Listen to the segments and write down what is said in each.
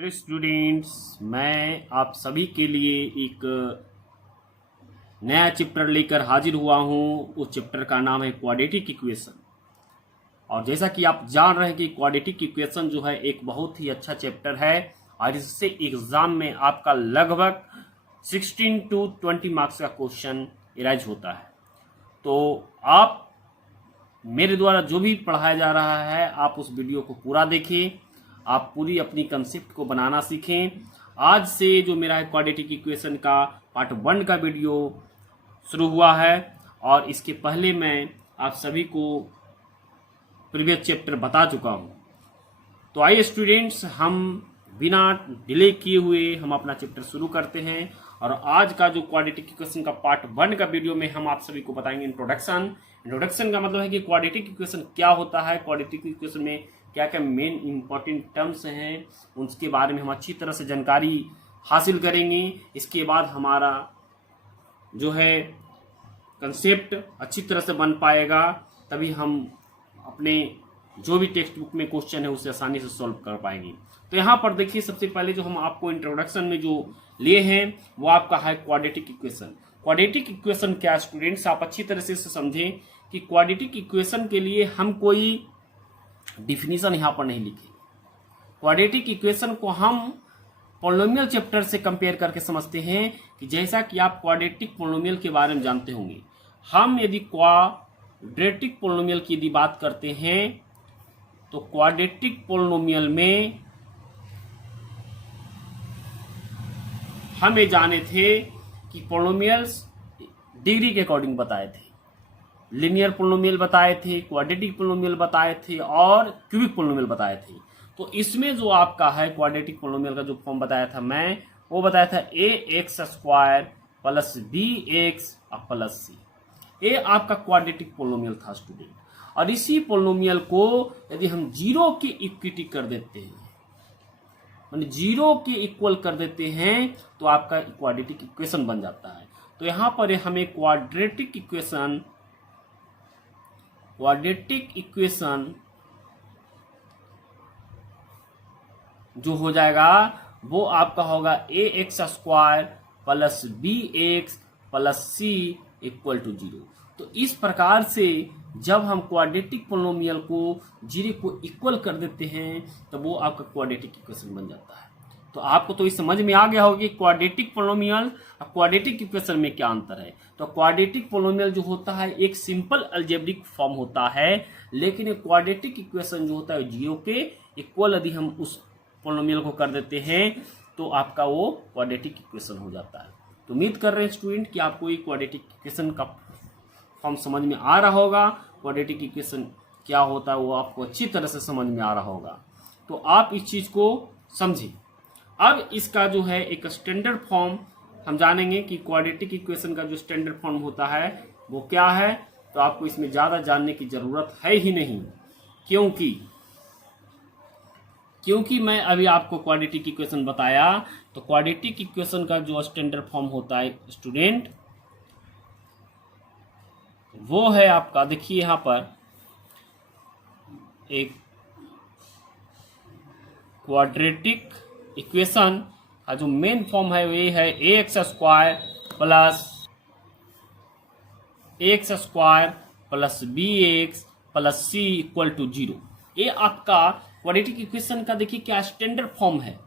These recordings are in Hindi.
हेलो स्टूडेंट्स, मैं आप सभी के लिए एक नया चैप्टर लेकर हाजिर हुआ हूँ। उस चैप्टर का नाम है क्वाड्रेटिक इक्वेशन। और जैसा कि आप जान रहे हैं कि क्वाड्रेटिक इक्वेशन जो है एक बहुत ही अच्छा चैप्टर है और इससे एग्जाम में आपका लगभग 16 to 20 मार्क्स का क्वेश्चन एराइज होता है। तो आप मेरे द्वारा जो भी पढ़ाया जा रहा है आप उस वीडियो को पूरा देखें, आप पूरी अपनी कंसेप्ट को बनाना सीखें। आज से जो मेरा है क्वाड्रेटिक इक्वेशन का पार्ट 1 का वीडियो शुरू हुआ है और इसके पहले मैं आप सभी को प्रीवियस चैप्टर बता चुका हूं। तो आइए स्टूडेंट्स, हम बिना डिले किए हुए हम अपना चैप्टर शुरू करते हैं। और आज का जो क्वाड्रेटिक इक्वेशन का पार्ट 1 का वीडियो में हम आप सभी को बताएंगे इंट्रोडक्शन का मतलब है कि क्वाड्रेटिक इक्वेशन क्या होता है, क्वाड्रेटिक इक्वेशन में क्या क्या मेन इंपॉर्टेंट टर्म्स हैं, उसके बारे में हम अच्छी तरह से जानकारी हासिल करेंगे। इसके बाद हमारा जो है कंसेप्ट अच्छी तरह से बन पाएगा, तभी हम अपने जो भी टेक्स्ट बुक में क्वेश्चन है उसे आसानी से सॉल्व कर पाएंगे। तो यहाँ पर देखिए, सबसे पहले जो हम आपको इंट्रोडक्शन में जो लिए हैं वो आपका है क्वाड्रेटिक इक्वेशन। क्वाड्रेटिक इक्वेशन क्या स्टूडेंट्स, आप अच्छी तरह से समझें कि क्वाड्रेटिक इक्वेशन के लिए हम कोई डिफिनीशन यहाँ पर नहीं लिखे। क्वाड्रेटिक इक्वेशन को हम पॉलिनोमियल चैप्टर से कंपेयर करके समझते हैं कि जैसा कि आप क्वाड्रेटिक पॉलिनोमियल के बारे में जानते होंगे, हम यदि क्वाड्रेटिक पॉलिनोमियल की यदि बात करते हैं तो क्वाड्रेटिक पॉलिनोमियल में हम ये जाने थे कि पॉलिनोमियल्स डिग्री के अकॉर्डिंग बताए थे, लिनियर पॉलिनोमियल बताए थे, क्वाड्रेटिक पॉलिनोमियल बताए थे और क्यूबिक पॉलिनोमियल बताए थे। तो इसमें जो आपका है क्वाड्रेटिक पॉलिनोमियल का जो फॉर्म बताया था मैं, वो बताया था ax² plus bx plus c। ये आपका क्वाड्रेटिक पॉलिनोमियल था स्टूडेंट। और इसी पॉलिनोमियल को यदि हम जीरो की इक्विटी कर देते हैं, माने जीरो के इक्वल कर देते हैं, तो आपका क्वाड्रेटिक इक्वेशन बन जाता है। तो यहां पर हमें क्वाड्रेटिक इक्वेशन जो हो जाएगा वो आपका होगा ax² plus bx plus c equal to 0। तो इस प्रकार से जब हम क्वाड्रेटिक पॉलिनोमियल को जीरो को इक्वल कर देते हैं तो वो आपका क्वाड्रेटिक इक्वेशन बन जाता है। तो आपको तो इस समझ में आ गया होगा कि क्वाड्रेटिक पॉलिनोमियल और क्वाड्रेटिक इक्वेशन में क्या अंतर है। तो क्वाड्रेटिक पॉलिनोमियल जो होता है एक सिंपल अलजेब्रिक फॉर्म होता है, लेकिन क्वाड्रेटिक इक्वेशन जो होता है जीरो के इक्वल यदि हम उस पॉलिनोमियल को कर देते हैं तो आपका वो क्वाड्रेटिक इक्वेशन हो जाता है। तो उम्मीद कर रहे हैं स्टूडेंट कि आपको ये क्वाड्रेटिक इक्वेशन का फॉर्म समझ में आ रहा होगा, क्वाड्रेटिक इक्वेशन क्या होता है वो आपको अच्छी तरह से समझ में आ रहा होगा। तो आप इस चीज को समझिए। अब इसका जो है एक स्टैंडर्ड फॉर्म हम जानेंगे कि क्वाड्रेटिक इक्वेशन का जो स्टैंडर्ड फॉर्म होता है वो क्या है। तो आपको इसमें ज्यादा जानने की जरूरत है ही नहीं, क्योंकि मैं अभी आपको क्वाड्रेटिक इक्वेशन बताया। तो क्वाड्रेटिक इक्वेशन का जो स्टैंडर्ड फॉर्म होता है स्टूडेंट वो है आपका, देखिए यहां पर एक क्वाड्रेटिक इक्वेशन का जो मेन फॉर्म है वो है ax² plus bx plus c equal to 0। ये आपका क्वाड्रेटिक इक्वेशन का देखिए क्या स्टैंडर्ड फॉर्म है,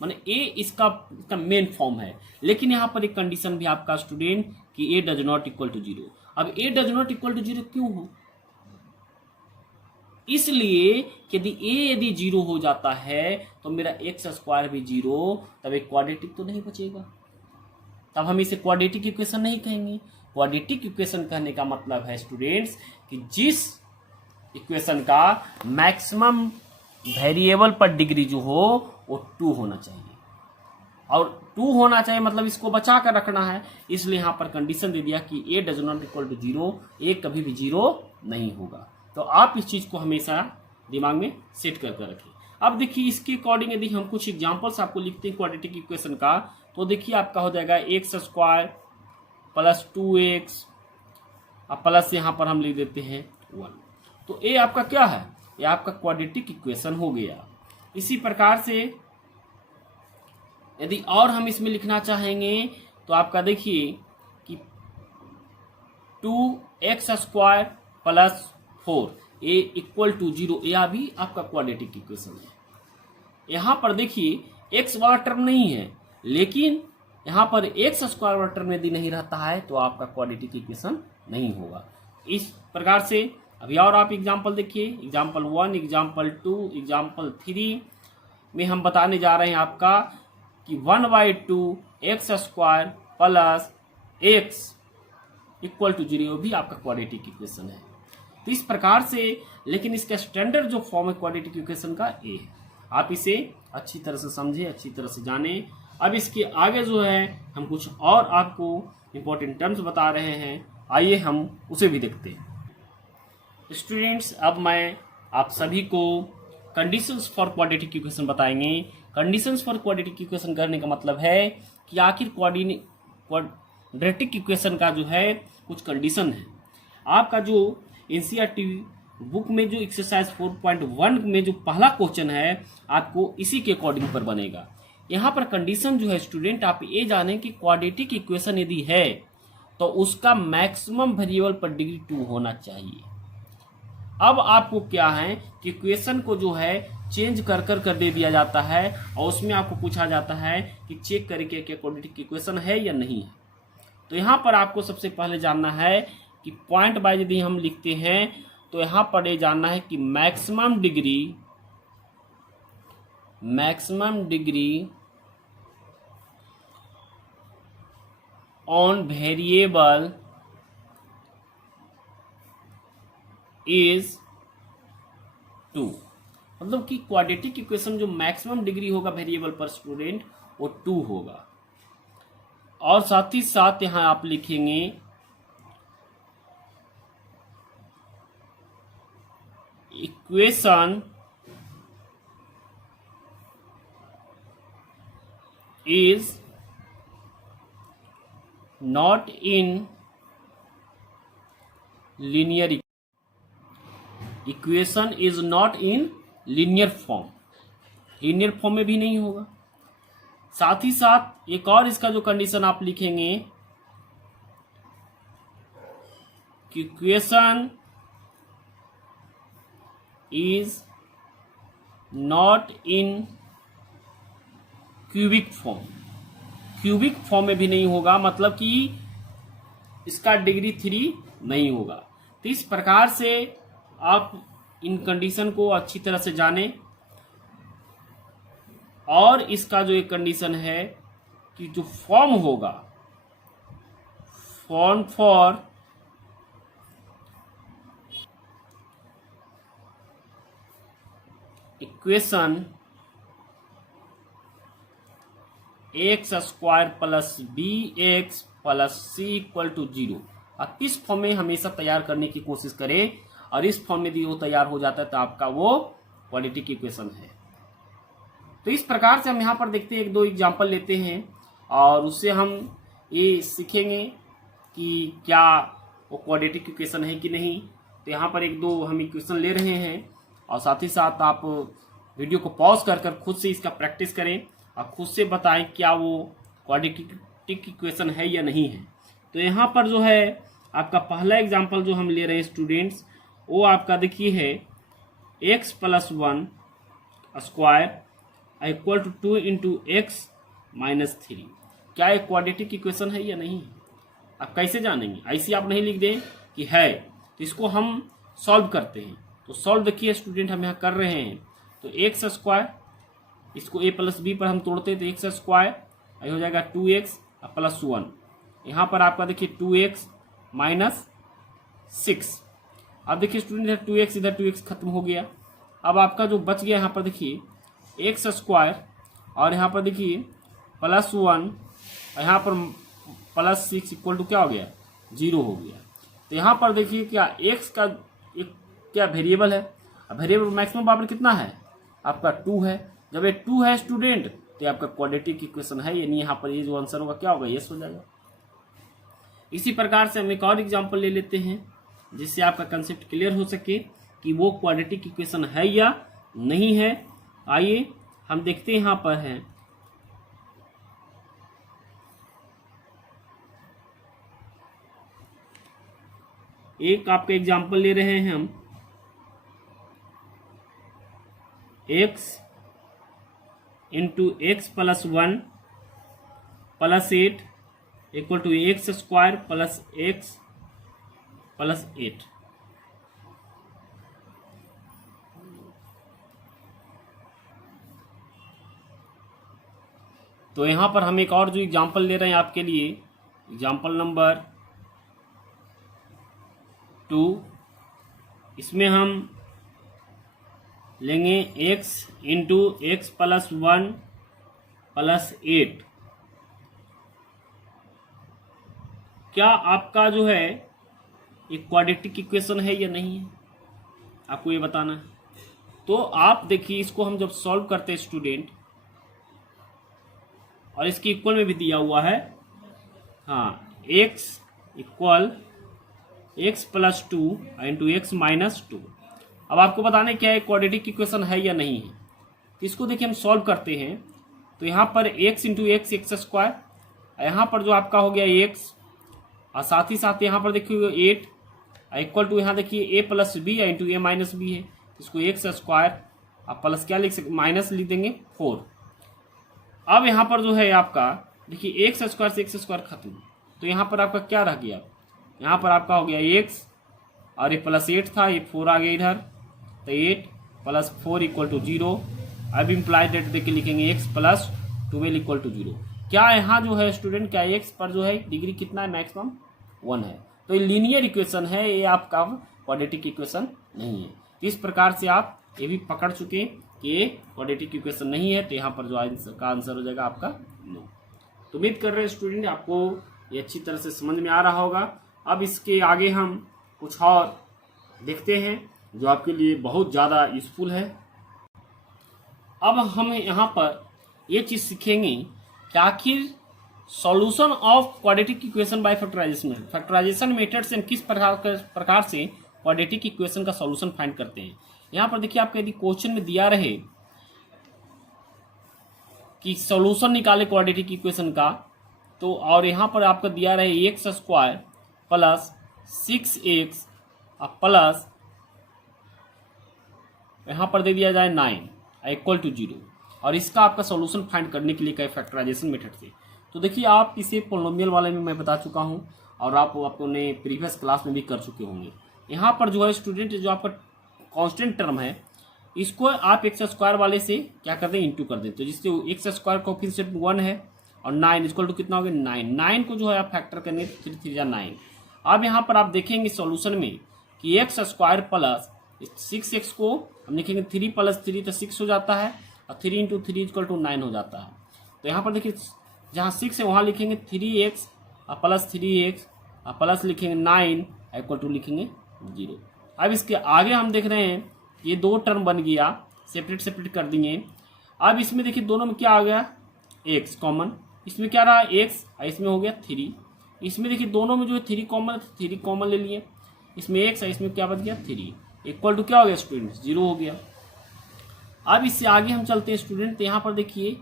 माने ए इसका मेन फॉर्म है। लेकिन यहाँ पर एक कंडीशन भी आपका स्टूडेंट कि ए डज नॉट इक्वल टू 0। अब ए डज नॉट इक्वल टू 0 क्यों हो? इसलिए कि यदि 0 हो जाता है तो मेरा x² भी 0, तब एक क्वाड्रेटिक तो नहीं बचेगा, तब हम इसे क्वाड्रेटिक इक्वेशन नहीं कहेंगे। क्वाड्रेटिक इक्वेशन कहने का मतलब है स्टूडेंट्स कि जिस इक्वेशन का मैक्सिमम वेरिएबल पर डिग्री जो हो वो 2 होना चाहिए, और 2 होना चाहिए मतलब इसको बचा कर रखना है। इसलिए यहाँ पर कंडीशन दे दिया कि a does not equal to 0, a कभी भी 0 नहीं होगा। तो आप इस चीज को हमेशा दिमाग में सेट करके रखें। अब देखिए इसके अकॉर्डिंग यदि हम कुछ एग्जांपल्स आपको लिखते हैं क्वाड्रेटिक इक्वेशन का, तो देखिए आपका हो जाएगा x² प्लस 2x प्लस यहाँ पर हम लिख देते हैं 1। तो ये आपका क्या है, ये आपका क्वाड्रेटिक इक्वेशन हो गया। इसी प्रकार से यदि और हम इसमें लिखना चाहेंगे तो आपका देखिए कि 2x² प्लस 4 ये इक्वल टू 0, यह भी आपका क्वाड्रेटिक इक्वेशन है। यहाँ पर देखिए x वाला टर्म नहीं है, लेकिन यहाँ पर x² वाला टर्म यदि नहीं रहता है तो आपका क्वाड्रेटिक इक्वेशन नहीं होगा। इस प्रकार से अभी और आप एग्जाम्पल देखिए, एग्जाम्पल 1, एग्जाम्पल 2, एग्जाम्पल 3 में हम बताने जा रहे हैं आपका कि 1/2x² plus x equal to 0 भी आपका क्वाड्रेटिक इक्वेशन है। तो इस प्रकार से, लेकिन इसका स्टैंडर्ड जो फॉर्म है क्वाड्रेटिक इक्वेशन का ए है। आप इसे अच्छी तरह से समझें, अच्छी तरह से जानें। अब इसके आगे जो है हम कुछ और आपको इंपॉर्टेंट टर्म्स बता रहे हैं, आइए हम उसे भी देखते हैं। स्टूडेंट्स, अब मैं आप सभी को कंडीशंस फॉर क्वाड्रेटिक इक्वेशन बताएंगे। कंडीशंस फॉर क्वाड्रेटिक इक्वेशन करने का मतलब है कि आखिर क्वाड्रेटिक इक्वेशन का जो है कुछ कंडीशन है। आपका जो एनसीईआरटी बुक में जो एक्सरसाइज 4.1 में जो पहला क्वेश्चन है आपको इसी के अकॉर्डिंग पर बनेगा। यहाँ पर कंडीशन जो है स्टूडेंट, आप ये जानें कि क्वाड्रेटिक इक्वेशन यदि है तो उसका मैक्सिमम वेरिएबल पर डिग्री 2 होना चाहिए। अब आपको क्या है कि इक्वेशन को जो है चेंज कर दे दिया जाता है और उसमें आपको पूछा जाता है कि चेक करके कि क्वाड्रेटिक इक्वेशन है या नहीं है। तो यहाँ पर आपको सबसे पहले जानना है कि पॉइंट बाय यदि हम लिखते हैं तो यहाँ पर ये जानना है कि maximum degree on variable is 2। मतलब कि क्वाड्रेटिक इक्वेशन जो मैक्सिमम डिग्री होगा वेरिएबल पर स्टूडेंट वो 2 होगा। और साथ ही साथ यहां आप लिखेंगे equation is not in linear, equation is not in linear form, linear form में भी नहीं होगा। साथ ही साथ एक और इसका जो कंडीशन आप लिखेंगे कि equation is not in cubic form, cubic form में भी नहीं होगा, मतलब कि इसका डिग्री 3 नहीं होगा। तो इस प्रकार से आप इन कंडीशन को अच्छी तरह से जानें। और इसका जो एक कंडीशन है कि जो फॉर्म होगा, form for equation x² plus bx plus c equal to 0, आप इस फॉर्म में हमेशा तैयार करने की कोशिश करें। और इस फॉर्म में यदि वो तैयार हो जाता है तो आपका वो क्वाड्रेटिक इक्वेशन है। तो इस प्रकार से हम यहाँ पर देखते हैं, एक दो एग्जाम्पल लेते हैं और उससे हम ये सीखेंगे कि क्या वो क्वाड्रेटिक इक्वेशन है कि नहीं। तो यहाँ पर एक दो हम इक्वेशन ले रहे हैं और साथ ही साथ आप वीडियो को पॉज कर खुद से इसका प्रैक्टिस करें और खुद से बताएं क्या वो क्वाड्रेटिक इक्वेशन है या नहीं है। तो यहाँ पर जो है आपका पहला एग्जाम्पल जो हम ले रहे हैं स्टूडेंट्स, वो आपका देखिए है x plus 1 square equal to 2 into x minus 3। क्या एक क्वाड्रेटिक इक्वेशन है या नहीं? आप कैसे जानेंगे? ऐसे आप नहीं लिख दें कि है, तो इसको हम सॉल्व करते हैं। तो सॉल्व देखिए स्टूडेंट हम यहाँ कर रहे हैं। तो एक्स स्क्वायर, इसको a प्लस बी पर हम तोड़ते हैं तो एक्स स्क्वायर हो जाएगा 2x प्लस 1। यहाँ पर आपका देखिए 2x माइनस 6। अब देखिए स्टूडेंट इधर 2x, इधर 2x खत्म हो गया। अब आपका जो बच गया यहाँ पर देखिए एक्स स्क्वायर और यहाँ पर देखिए प्लस 1 और यहाँ पर प्लस 6 इक्वल टू क्या हो गया? 0 हो गया। तो यहाँ पर देखिए क्या x का एक क्या वेरिएबल है, वेरिएबल मैक्सिमम पावर कितना है? आपका 2 है। जब ये 2 है स्टूडेंट तो ये आपका क्वाड्रेटिक इक्वेशन है, यानी यहाँ पर ये जो आंसर होगा क्या होगा? यस हो जाएगा। इसी प्रकार से हम एक और एग्जांपल ले लेते हैं जिससे आपका कंसेप्ट क्लियर हो सके कि वो क्वाड्रेटिक इक्वेशन है या नहीं है। आइए हम देखते हैं, यहाँ पर है एक आपका एग्जाम्पल ले रहे हैं हम, x इंटू एक्स प्लस 1 प्लस 8 equal to x square plus x plus 8। तो यहाँ पर हम एक और जो एग्जाम्पल ले रहे हैं आपके लिए, एग्जाम्पल नंबर 2, इसमें हम लेंगे x इंटू एक्स प्लस 1 प्लस 8। क्या आपका जो है एक क्वाड्रेटिक इक्वेशन है या नहीं है, आपको ये बताना है। तो आप देखिए, इसको हम जब सॉल्व करते हैं स्टूडेंट, और इसकी इक्वल में भी दिया हुआ है, हाँ, x equal x plus 2 into x minus 2। अब आपको बताने क्या है क्वाड्रेटिक इक्वेशन है या नहीं है। तो इसको देखिए हम सॉल्व करते हैं। तो यहाँ पर x into x x square, यहाँ पर जो आपका हो गया x, और साथ ही साथ यहाँ पर देखिए 8 इक्वल टू, यहाँ देखिए a plus b into a minus b है, तो इसको एक्स स्क्वायर आप प्लस क्या लिख सकते, माइनस लिख देंगे 4। अब यहाँ पर जो है आपका देखिए एक्स स्क्वायर से एक्स स्क्वायर खत्म, तो यहाँ पर आपका क्या रह गया, यहाँ पर आपका हो गया एक्स और ये प्लस 8 था, ये 4 आ गया इधर, तो 8 प्लस 4 इक्वल टू 0। अब इम्प्लाइड डेट देखिए लिखेंगे एक्स प्लस 12 इक्वल टू 0। क्या यहाँ जो है स्टूडेंट, क्या एक्स पर जो है डिग्री कितना है, मैक्सिमम 1 है। तो ये लीनियर इक्वेशन है, ये आपका क्वाड्रेटिक इक्वेशन नहीं है। इस प्रकार से आप ये भी पकड़ चुके कि ये क्वाड्रेटिक इक्वेशन नहीं है, तो यहाँ पर जो आंसर हो जाएगा आपका नो। तो उम्मीद कर रहे हैं स्टूडेंट आपको ये अच्छी तरह से समझ में आ रहा होगा। अब इसके आगे हम कुछ और देखते हैं जो आपके लिए बहुत ज़्यादा यूजफुल है। अब हम यहाँ पर ये चीज़ सीखेंगे कि आखिर solution of quadratic equation by factorization method से हम किस प्रकार से क्वाड्रेटिक इक्वेशन का सॉल्यूशन फाइंड करते हैं। यहाँ पर देखिए आपका यदि क्वेश्चन में दिया रहे कि सॉल्यूशन निकाले क्वाड्रेटिक इक्वेशन का, तो और यहाँ पर आपका दिया रहे x square plus 6x plus यहाँ पर दे दिया जाए 9 इक्वल टू 0, और इसका आपका सॉल्यूशन फाइंड करने के लिए कहे फैक्टराइजेशन मेथड से। तो देखिए आप इसे पोलिनोमियल वाले में मैं बता चुका हूँ, और आप अपने प्रीवियस क्लास में भी कर चुके होंगे। यहाँ पर जो है स्टूडेंट, जो आपका कांस्टेंट टर्म है, इसको आप एक्स स्क्वायर वाले से क्या करते हैं, इंटू कर देते, तो जिससे एक्स स्क्वायर कोएफिशिएंट 1 है और 9 इक्वल टू कितना हो गया 9। 9 को जो है आप फैक्टर करने 3 3 जा 9। अब यहाँ पर आप देखेंगे सॉल्यूशन में कि एक्स स्क्वायर प्लस 6x को हम लिखेंगे 3 प्लस 3 तो 6 हो जाता है, और 3 इंटू 3 इक्वल टू 9 हो जाता है। तो यहाँ पर देखिए जहाँ 6 है वहाँ लिखेंगे 3x प्लस 3x प्लस लिखेंगे 9 इक्वल टू लिखेंगे 0। अब इसके आगे हम देख रहे हैं ये 2 टर्म बन गया, सेपरेट कर दिए। अब इसमें देखिए दोनों में क्या आ गया, x कॉमन, इसमें क्या रहा x, इसमें हो गया 3। इसमें देखिए दोनों में जो है 3 कॉमन है, तो 3 कॉमन ले लिए, इसमें x है, इसमें क्या बच गया 3 इक्वल टू क्या हो गया स्टूडेंट 0 हो गया। अब इससे आगे हम चलते हैं स्टूडेंट, तो यहाँ पर देखिए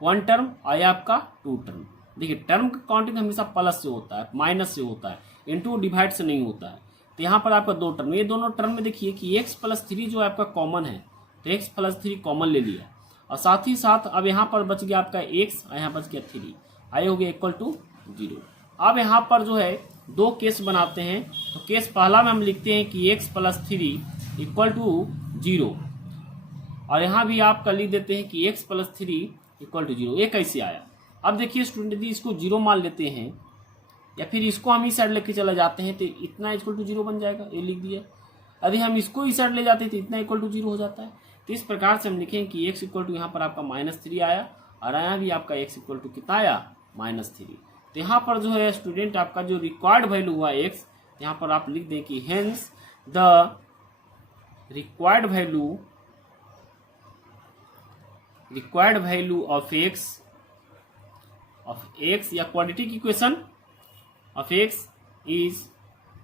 1 टर्म आया आपका 2 टर्म। देखिए टर्म का काउंटिंग हमेशा प्लस से होता है, माइनस से होता है, इनटू डिवाइड से नहीं होता है। तो यहाँ पर आपका 2 टर्म, ये दोनों टर्म में देखिए कि x प्लस 3 जो है आपका कॉमन है, तो x प्लस 3 कॉमन ले लिया, और साथ ही साथ अब यहाँ पर बच गया आपका x, यहाँ बच गया 3, आए हो गया इक्वल टू 0। अब यहाँ पर जो है 2 केस बनाते हैं। तो केस पहला में हम लिखते हैं कि x प्लस 3 इक्वल टू 0, और यहाँ भी आपका लिख देते हैं कि x प्लस 3 इक्वल टू 0। ये कैसे आया, अब देखिए स्टूडेंट यदि इसको 0 मान लेते हैं, या फिर इसको हम इस साइड लेके चले जाते हैं, तो इतना इक्वल टू 0 बन जाएगा, ये लिख दिया। यदि हम इसको इस साइड ले जाते हैं तो इतना इक्वल टू 0 हो जाता है। तो इस प्रकार से हम लिखें कि x इक्वल टू यहाँ पर आपका -3 आया, और यहाँ भी आपका x इक्वल टू कितना आया -3। तो यहाँ पर जो है स्टूडेंट आपका जो रिक्वायर्ड वैल्यू हुआ x, यहाँ पर आप लिख दें कि hence the required value of x या quadratic equation of x is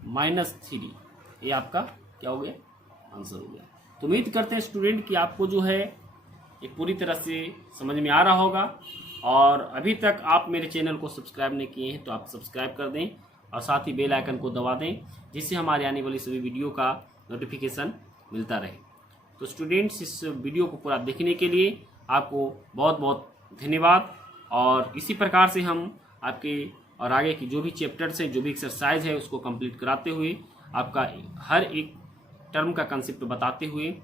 -3। ये आपका क्या हो गया, आंसर हो गया। तो उम्मीद करते हैं स्टूडेंट कि आपको जो है ये पूरी तरह से समझ में आ रहा होगा, और अभी तक आप मेरे चैनल को सब्सक्राइब नहीं किए हैं तो आप सब्सक्राइब कर दें, और साथ ही बेल आइकन को दबा दें, जिससे हमारे आने वाली सभी वीडियो का नोटिफिकेशन मिलता रहे। तो स्टूडेंट्स, इस वीडियो को पूरा देखने के लिए आपको बहुत बहुत धन्यवाद। और इसी प्रकार से हम आपके और आगे की जो भी चैप्टर्स है, जो भी एक्सरसाइज है, उसको कंप्लीट कराते हुए आपका हर एक टर्म का कंसेप्ट बताते हुए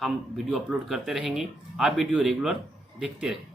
हम वीडियो अपलोड करते रहेंगे। आप वीडियो रेगुलर देखते रहें।